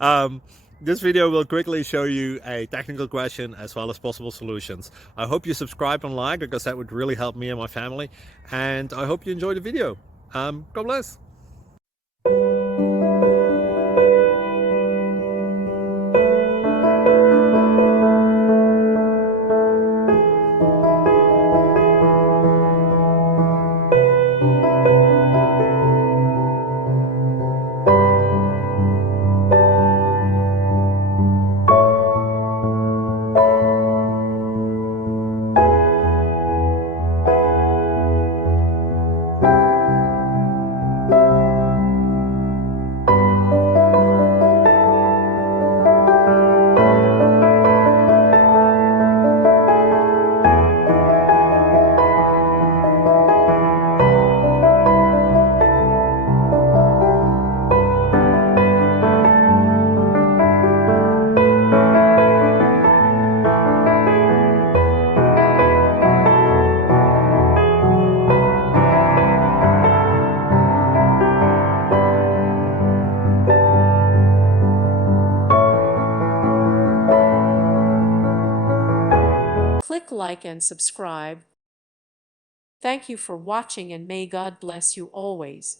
um, this video will quickly show you a technical question as well as possible solutions. I hope you subscribe and like, because that would really help me and my family. And I hope you enjoy the video. God bless. Click like and subscribe. Thank you for watching, and may God bless you always.